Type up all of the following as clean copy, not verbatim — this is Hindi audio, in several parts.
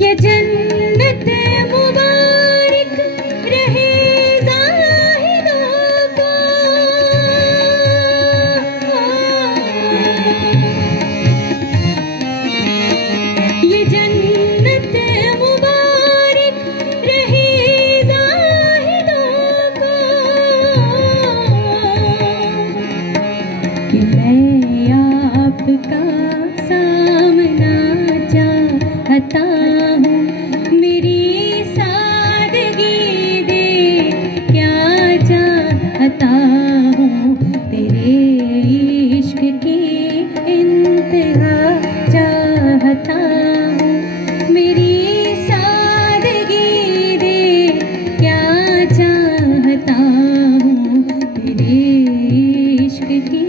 ये जन्नत मुबारक रहे ज़ाहिदों को, ये जन्नत मुबारक रहे ज़ाहिदों को, कि मैं आपका सामना चाहता हूँ, मेरी सादगी देख क्या चाहता हूँ, तेरे इश्क की इंतहा चाहता हूँ, मेरी सादगी देख क्या चाहता हूँ, तेरे इश्क की।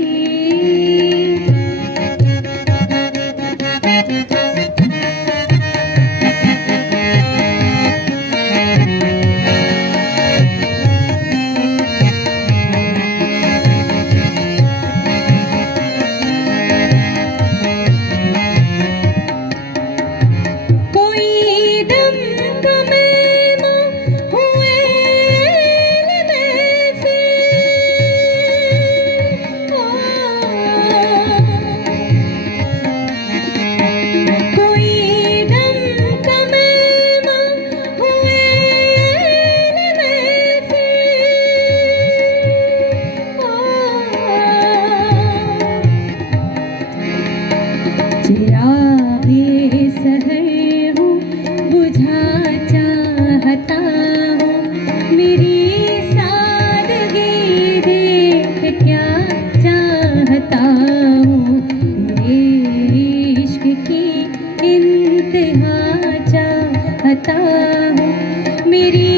कोई दम का मेहमान हुए महफिल, कोई दम का मेहमान हुए महफिल, चिरागे सहर हूँ बुझा चाहता हूँ, मेरी सादगी देख क्या चाहता हूँ, तेरे इश्क की इंतहा चाहता हूँ, मेरी